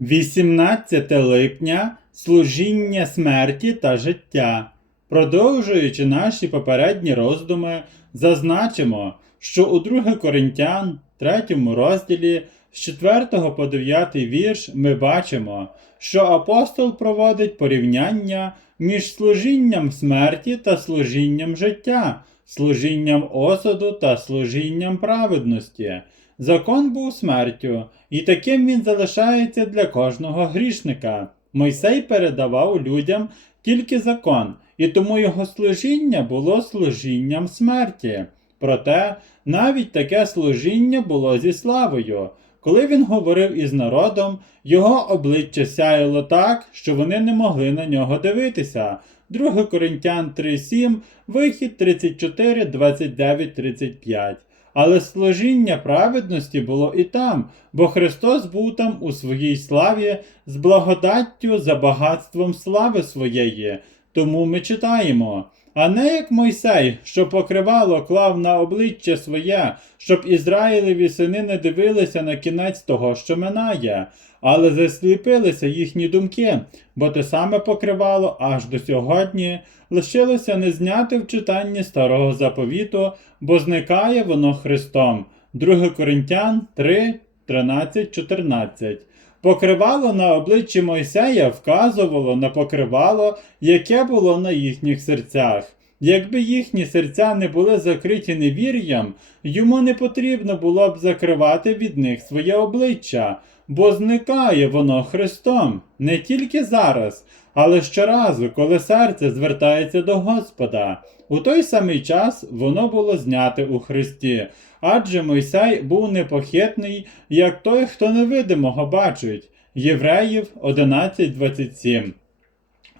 18 липня служіння смерті та життя. Продовжуючи наші попередні роздуми, зазначимо, що у 2 Коринтян, 3 розділі з 4 по 9 вірш ми бачимо, що апостол проводить порівняння між служінням смерті та служінням життя, служінням осуду та служінням праведності. Закон був смертю, і таким він залишається для кожного грішника. Мойсей передавав людям тільки закон, і тому його служіння було служінням смерті. Проте навіть таке служіння було зі славою. Коли він говорив із народом, його обличчя сяяло так, що вони не могли на нього дивитися. 2 Коринтян 3.7, вихід 34, 29, 35. Але служіння праведності було і там, бо Христос був там у своїй славі з благодаттю за багатством слави своєї. Тому ми читаємо. А не як Мойсей, що покривало клав на обличчя своє, щоб Ізраїлеві сини не дивилися на кінець того, що минає, але засліпилися їхні думки, бо те саме покривало аж до сьогодні лишилося не зняти в читанні старого заповіту, бо зникає воно Христом. 2 Коринтян 3, 13, 14. Покривало на обличчі Мойсея вказувало на покривало, яке було на їхніх серцях. Якби їхні серця не були закриті невір'ям, йому не потрібно було б закривати від них своє обличчя, бо зникає воно Христом не тільки зараз, але щоразу, коли серце звертається до Господа. У той самий час воно було зняте у Христі, адже Мойсей був непохитний, як той, хто невидимого бачить. Євреїв 11.27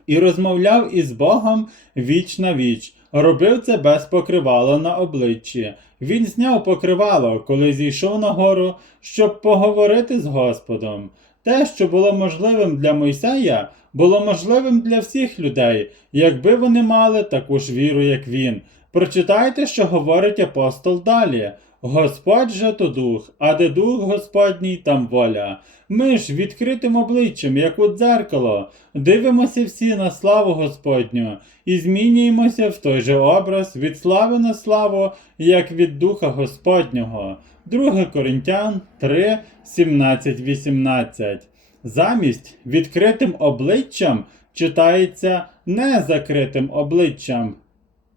і розмовляв із Богом віч на віч. Робив це без покривала на обличчі. Він зняв покривало, коли зійшов на гору, щоб поговорити з Господом. Те, що було можливим для Мойсея, було можливим для всіх людей, якби вони мали таку ж віру, як він. Прочитайте, що говорить апостол далі. Господь же то дух, а де дух Господній, там воля. Ми ж відкритим обличчям, як у дзеркало, дивимося всі на славу Господню і змінюємося в той же образ від слави на славу, як від Духа Господнього. 2 Коринтян 3, 17, 18. Замість відкритим обличчям читається не закритим обличчям.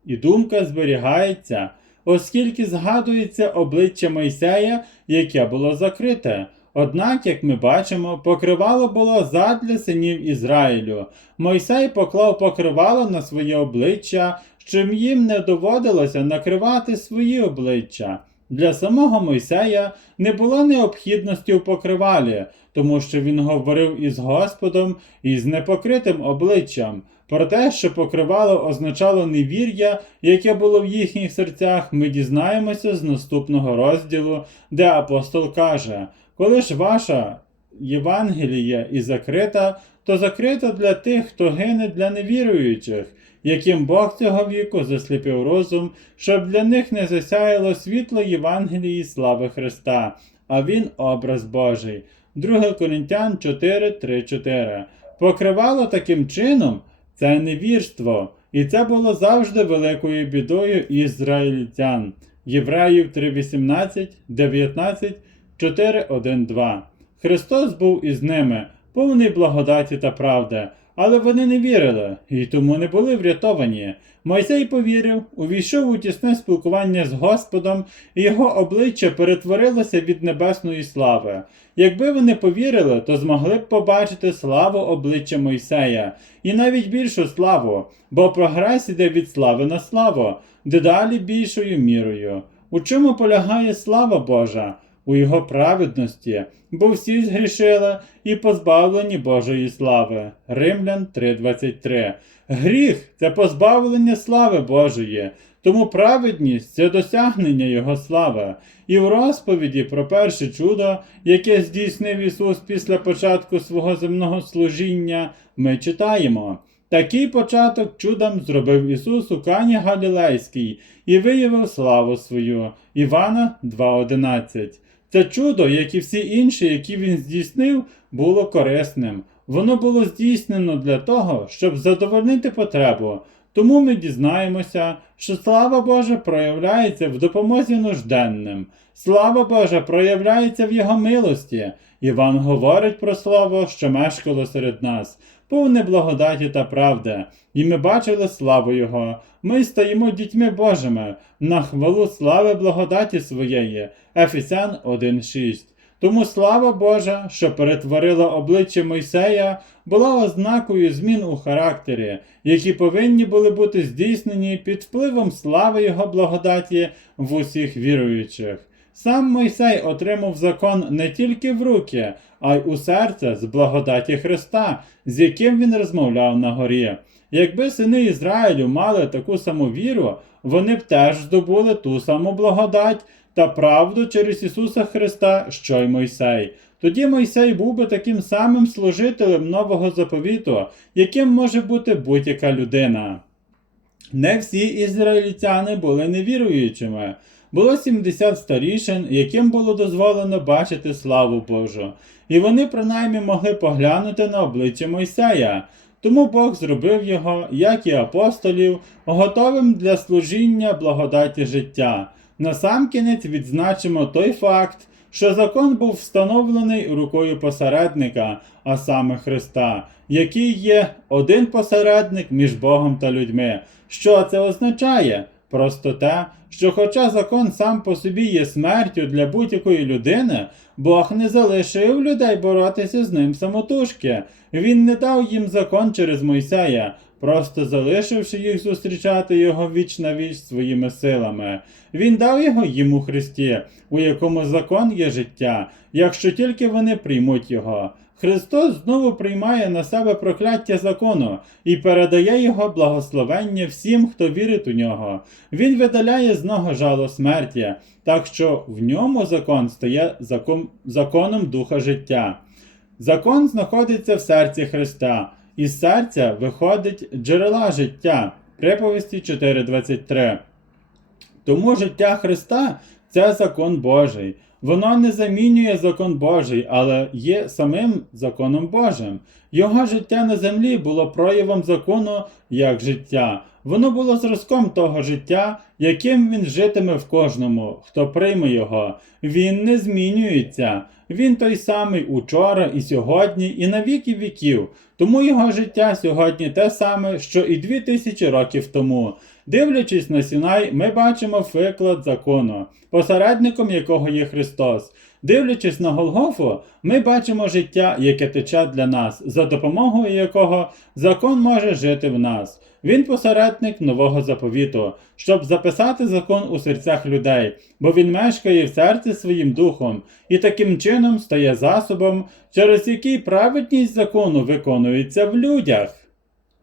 І думка зберігається, оскільки згадується обличчя Мойсея, яке було закрите. Однак, як ми бачимо, покривало було задля синів Ізраїлю. Мойсей поклав покривало на своє обличчя, щоб їм не доводилося накривати свої обличчя. Для самого Мойсея не було необхідності у покривалі, тому що він говорив із Господом із непокритим обличчям. Про те, що покривало означало невір'я, яке було в їхніх серцях, ми дізнаємося з наступного розділу, де апостол каже: Коли ж ваша Євангелія і закрита, то закрита для тих, хто гине для невіруючих, яким Бог цього віку засліпив розум, щоб для них не засяяло світло Євангелії слави Христа, а Він образ Божий. 2 Коринтян 4, 3, 4. Покривало таким чином це невірство, і це було завжди великою бідою ізраїльтян. Євреїв 3.18, 19, 4, 1, 2. Христос був із ними, повний благодаті та правди, але вони не вірили і тому не були врятовані. Мойсей повірив, увійшов у тісне спілкування з Господом, і його обличчя перетворилося від небесної слави. Якби вони повірили, то змогли б побачити славу обличчя Мойсея, і навіть більшу славу, бо прогрес іде від слави на славу, дедалі більшою мірою. У чому полягає слава Божа? У його праведності, бо всі згрішили і позбавлені Божої слави. Римлян 3:23. Гріх це позбавлення слави Божої, тому праведність це досягнення Його слави. І в розповіді про перше чудо, яке здійснив Ісус після початку свого земного служіння, ми читаємо. Такий початок чудом зробив Ісус у Кані Галілейській і виявив славу свою. Івана 2.11. Це чудо, як і всі інші, які він здійснив, було корисним. Воно було здійснено для того, щоб задовольнити потребу. Тому ми дізнаємося, що слава Божа проявляється в допомозі нужденним. Слава Божа проявляється в Його милості. Іван говорить про слово, що мешкало серед нас, повне благодаті та правди, і ми бачили славу Його. Ми стаємо дітьми Божими на хвалу слави благодаті своєї. Ефесян 1.6. Тому слава Божа, що перетворила обличчя Мойсея, була ознакою змін у характері, які повинні були бути здійснені під впливом слави Його благодаті в усіх віруючих. Сам Мойсей отримав закон не тільки в руки, а й у серце з благодаті Христа, з яким він розмовляв на горі. Якби сини Ізраїлю мали таку саму віру, вони б теж здобули ту саму благодать та правду через Ісуса Христа, що й Мойсей. Тоді Мойсей був би таким самим служителем нового заповіту, яким може бути будь-яка людина. Не всі ізраїльтяни були невіруючими. Було 70 старішин, яким було дозволено бачити славу Божу, і вони принаймні могли поглянути на обличчя Мойсея. Тому Бог зробив його, як і апостолів, готовим для служіння благодаті життя. Насамкінець відзначимо той факт, що закон був встановлений рукою посередника, а саме Христа, який є один посередник між Богом та людьми. Що це означає? Просто те, що хоча закон сам по собі є смертю для будь-якої людини, Бог не залишив людей боротися з ним самотужки. Він не дав їм закон через Мойсея, просто залишивши їх зустрічати його віч на віч своїми силами. Він дав його їм у Христі, у якому закон є життя, якщо тільки вони приймуть його. Христос знову приймає на себе прокляття закону і передає його благословення всім, хто вірить у нього. Він видаляє з нього жало смерті, так що в ньому закон стає закон, законом духа життя. Закон знаходиться в серці Христа, із серця виходить джерела життя. Приповісті 4.23. Тому життя Христа це закон Божий. Воно не замінює закон Божий, але є самим законом Божим. Його життя на землі було проявом закону як життя. Воно було зразком того життя, яким він житиме в кожному, хто прийме його. Він не змінюється. Він той самий учора і сьогодні, і на віки віків. Тому його життя сьогодні те саме, що і дві тисячі років тому. Дивлячись на Сінай, ми бачимо приклад закону, посередником якого є Христос. Дивлячись на Голгофу, ми бачимо життя, яке тече для нас, за допомогою якого закон може жити в нас. Він посередник нового заповіту, щоб записати закон у серцях людей, бо він мешкає в серці своїм духом і таким чином стає засобом, через який праведність закону виконується в людях.